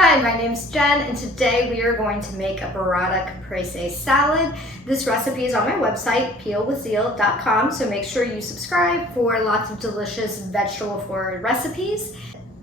Hi, my name's Jen, and today we are going to make a burrata caprese salad. This recipe is on my website, peelwithzeal.com, so make sure you subscribe for lots of delicious vegetable-forward recipes.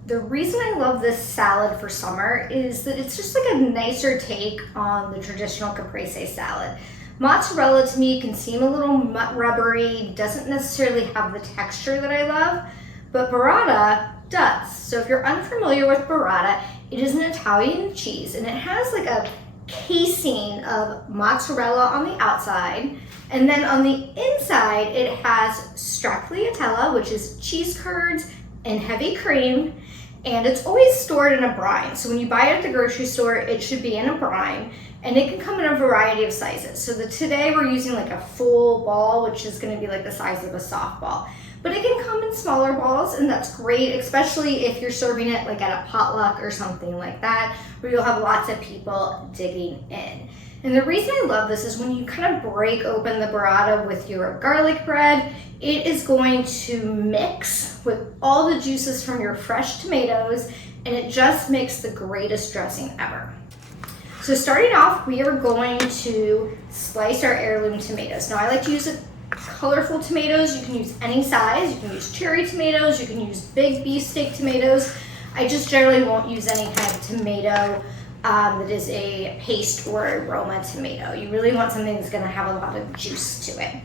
The reason I love this salad for summer is that it's just like a nicer take on the traditional caprese salad. Mozzarella to me can seem a little rubbery, doesn't necessarily have the texture that I love, but burrata does. So if you're unfamiliar with burrata, it is an Italian cheese and it has like a casing of mozzarella on the outside, and then on the inside it has stracciatella, which is cheese curds and heavy cream, and it's always stored in a brine. So when you buy it at the grocery store, it should be in a brine, and it can come in a variety of sizes. So today we're using like a full ball, which is going to be like the size of a softball. But it can come in smaller balls, and that's great, especially if you're serving it like at a potluck or something like that, where you'll have lots of people digging in. And the reason I love this is when you kind of break open the burrata with your garlic bread, it is going to mix with all the juices from your fresh tomatoes, and it just makes the greatest dressing ever. So starting off, we are going to slice our heirloom tomatoes. Now I like to use colorful tomatoes. You can use any size. You can use cherry tomatoes. You can use big beefsteak tomatoes. I just generally won't use any kind of tomato that is a paste or aroma tomato. You really want something that's going to have a lot of juice to it.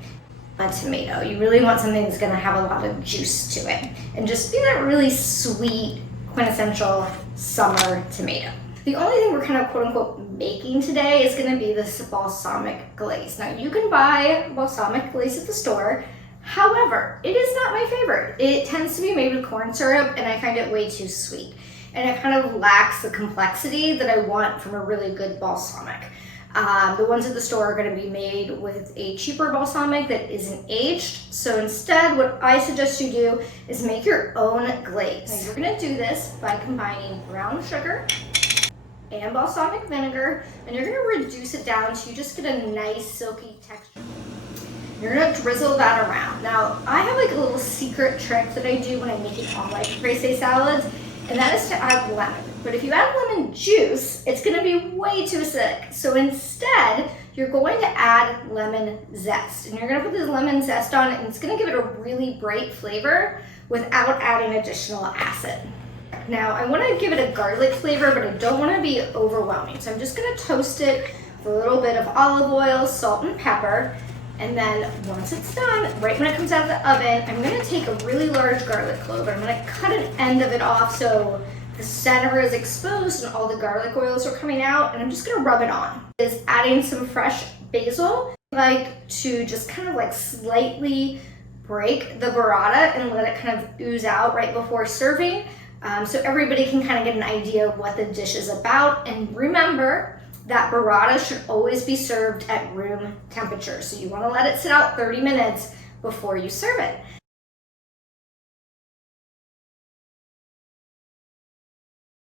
You really want something that's going to have a lot of juice to it, and just be that really sweet, quintessential summer tomato. The only thing we're kind of quote-unquote making today is going to be this balsamic glaze. Now you can buy balsamic glaze at the store. However, it is not my favorite. It tends to be made with corn syrup, and I find it way too sweet. And it kind of lacks the complexity that I want from a really good balsamic. The ones at the store are going to be made with a cheaper balsamic that isn't aged. So instead, what I suggest you do is make your own glaze. Now you're going to do this by combining brown sugar and balsamic vinegar, and you're going to reduce it down so you just get a nice silky texture. You're going to drizzle that around. Now I have like a little secret trick that I do when I'm making all my caprese salads, and that is to add lemon. But if you add lemon juice, it's going to be way too acidic. So instead, you're going to add lemon zest, and you're going to put this lemon zest on, and it's going to give it a really bright flavor without adding additional acid. Now I want to give it a garlic flavor, but I don't want to be overwhelming. So I'm just going to toast it with a little bit of olive oil, salt, and pepper. And then once it's done, right when it comes out of the oven, I'm going to take a really large garlic clove, and I'm going to cut an end of it off so the center is exposed and all the garlic oils are coming out, and I'm just going to rub it on. Is adding some fresh basil. I like to just kind of like slightly break the burrata and let it kind of ooze out right before serving. So everybody can kind of get an idea of what the dish is about. And remember that burrata should always be served at room temperature. So you want to let it sit out 30 minutes before you serve it.